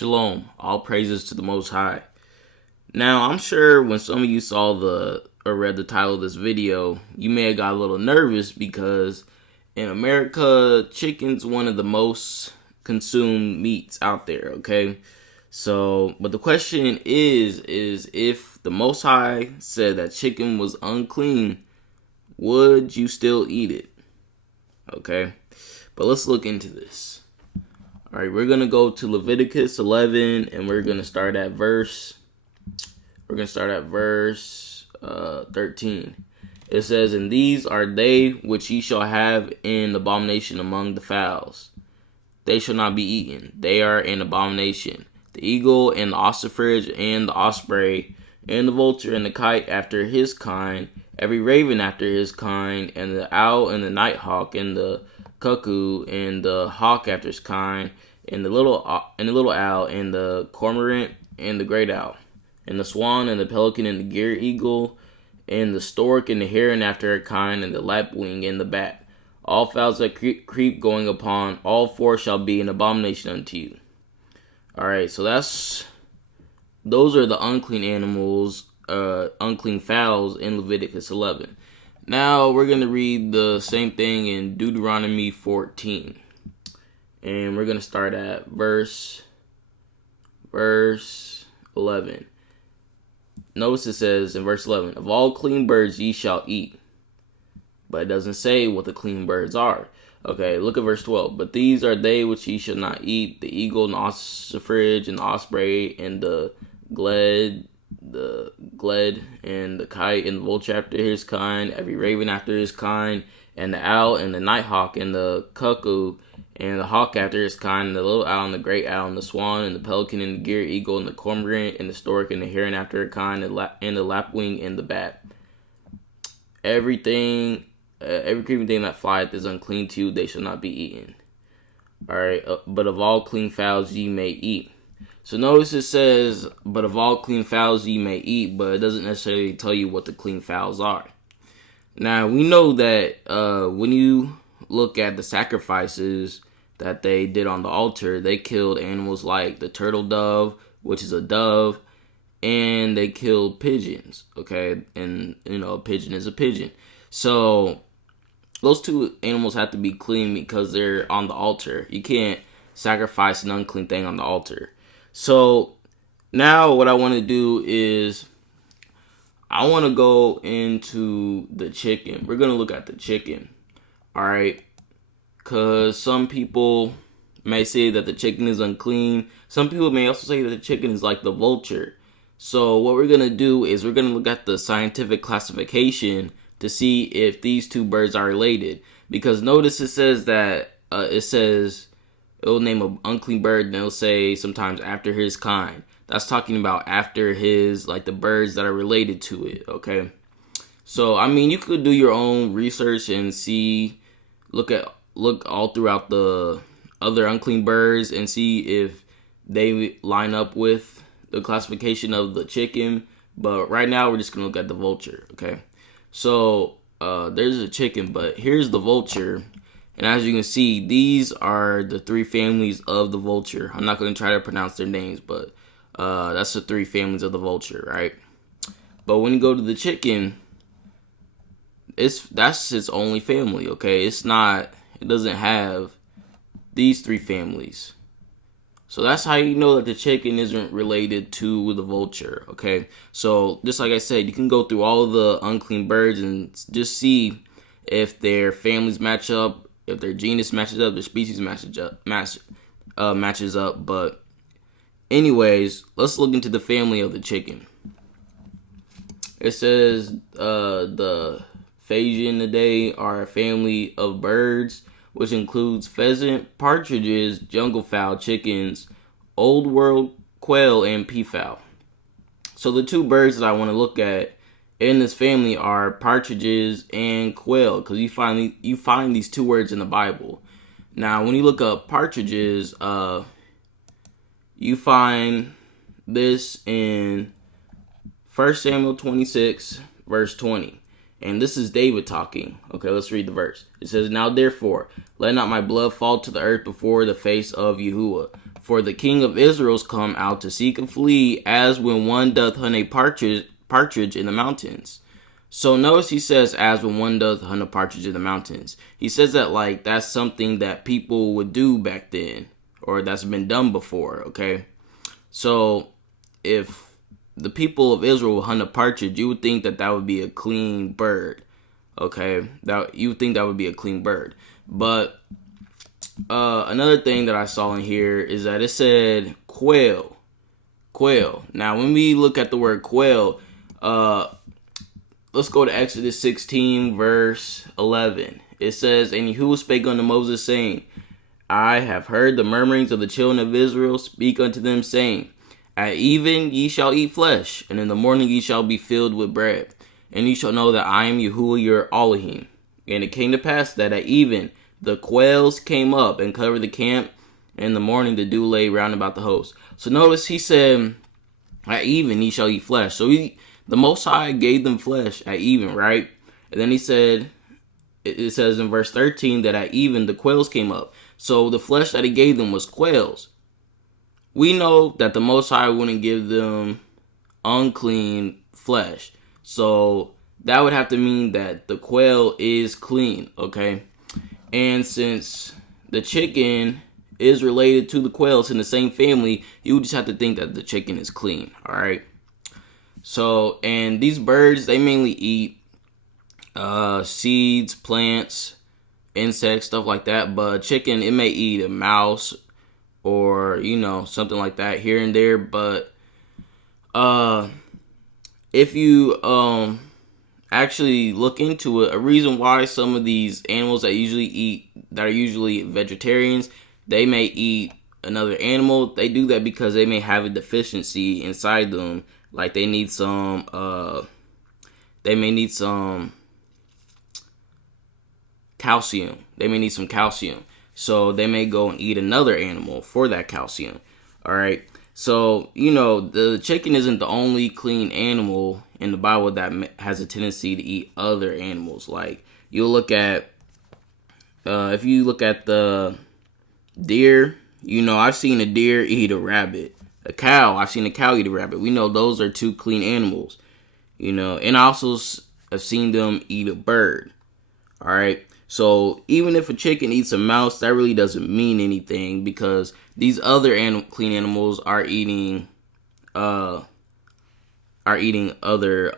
Shalom, all praises to the Most High. Now, I'm sure when some of you saw or read the title of this video, you may have got a little nervous because in America, chicken's one of the most consumed meats out there, okay? So, but the question is if the Most High said that chicken was unclean, would you still eat it? Okay, but let's look into this. All right, we're going to go to Leviticus 11, and we're going to start at verse 13. It says, "And these are they which ye shall have in abomination among the fowls. They shall not be eaten. They are an abomination. The eagle and the ostrich and the osprey and the vulture and the kite after his kind, every raven after his kind, and the owl and the nighthawk and the cuckoo and the hawk after his kind, and the little owl and the cormorant and the great owl, and the swan and the pelican and the gier eagle, and the stork and the heron after her kind, and the lapwing and the bat. All fowls that creep going upon all four shall be an abomination unto you." All right, so those are the unclean animals, unclean fowls in Leviticus 11. Now we're going to read the same thing in Deuteronomy 14. And we're going to start at verse 11. Notice it says in verse 11, "Of all clean birds ye shall eat." But it doesn't say what the clean birds are. Okay, look at verse 12. "But these are they which ye shall not eat: the eagle and the ostrich and the osprey and the gled and the kite and the vulture after his kind, every raven after his kind, and the owl and the nighthawk and the cuckoo and the hawk after his kind, and the little owl and the great owl and the swan and the pelican and the gier eagle and the cormorant and the stork and the heron after her kind, and the lapwing and the bat. Every creeping thing that flieth is unclean to you; they shall not be eaten. All right, but of all clean fowls ye may eat." So notice it says, "But of all clean fowls ye may eat," but it doesn't necessarily tell you what the clean fowls are. Now, we know that when you look at the sacrifices that they did on the altar, they killed animals like the turtle dove, which is a dove, and they killed pigeons, okay? And, a pigeon is a pigeon. So those two animals have to be clean because they're on the altar. You can't sacrifice an unclean thing on the altar. So now what I want to do is I want to go into the chicken. We're going to look at the chicken. All right. Because some people may say that the chicken is unclean. Some people may also say that the chicken is like the vulture. So what we're going to do is we're going to look at the scientific classification to see if these two birds are related. Because notice it says that it'll name an unclean bird and it'll say sometimes after his kind. That's talking about after his, like the birds that are related to it, okay? So, I mean, you could do your own research and look all throughout the other unclean birds and see if they line up with the classification of the chicken. But right now, we're just going to look at the vulture, okay? So, there's a chicken, but here's the vulture. And as you can see, these are the three families of the vulture. I'm not going to try to pronounce their names, but that's the three families of the vulture, right? But when you go to the chicken, that's its only family, okay? It doesn't have these three families. So that's how you know that the chicken isn't related to the vulture, okay? So just like I said, you can go through all of the unclean birds and just see if their families match up, if their genus matches up, their species matches up. But anyways, let's look into the family of the chicken. It says the Phasianidae are a family of birds, which includes pheasant, partridges, jungle fowl, chickens, old world quail, and peafowl. So the two birds that I want to look at in this family are partridges and quail, because you find these two words in the Bible. Now, when you look up partridges, you find this in 1 Samuel 26, verse 20. And this is David talking. Okay, let's read the verse. It says, "Now therefore, let not my blood fall to the earth before the face of Yahuwah. For the king of Israel's come out to seek and flee, as when one doth hunt a partridge in the mountains. So notice he says, as when one doth hunt a partridge in the mountains. He says that like that's something that people would do back then, or that's been done before, okay? So if the people of Israel would hunt a partridge, you would think that that would be a clean bird, okay? That you would think that would be a clean bird. But another thing that I saw in here is that it said quail. Quail. Now, when we look at the word quail, let's go to Exodus 16, verse 11. It says, And Yahuwah spake unto Moses, saying, I have heard the murmurings of the children of Israel. Speak unto them, saying, At even ye shall eat flesh, and in the morning ye shall be filled with bread. And ye shall know that I am Yahuwah your Elohim. And it came to pass that at even the quails came up and covered the camp, and in the morning the dew lay round about the host. So notice he said, at even ye shall eat flesh. So the Most High gave them flesh at even, right? And then he said, it says in verse 13 that at even the quails came up. So the flesh that he gave them was quails. We know that the Most High wouldn't give them unclean flesh. So that would have to mean that the quail is clean, okay? And since the chicken is related to the quails in the same family, you would just have to think that the chicken is clean, all right? So, and these birds, they mainly eat seeds, plants, insects, stuff like that. But chicken, it may eat a mouse or, something like that here and there. But if you actually look into it, a reason why some of these animals that are usually vegetarians, they may eat another animal. They do that because they may have a deficiency inside them. Like they may need some calcium. They may need some calcium. So they may go and eat another animal for that calcium. All right. So, the chicken isn't the only clean animal in the Bible that has a tendency to eat other animals. Like, you'll look at, if you look at the deer, I've seen a deer eat a rabbit. A cow, I've seen a cow eat a rabbit. We know those are two clean animals, and I also have seen them eat a bird. All right. So even if a chicken eats a mouse, that really doesn't mean anything because these other clean animals are eating other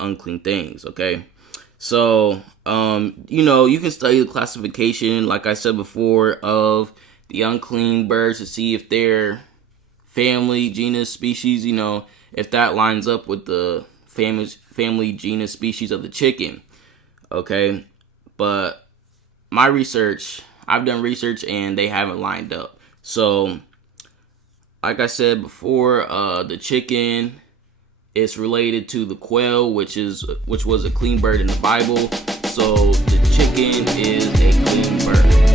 unclean things. Okay. So, you can study the classification, like I said before, of the unclean birds to see if they're family, genus, species, if that lines up with the family, genus, species of the chicken. Okay. But I've done research and they haven't lined up. So, like I said before, the chicken is related to the quail, which was a clean bird in the Bible. So the chicken is a clean bird.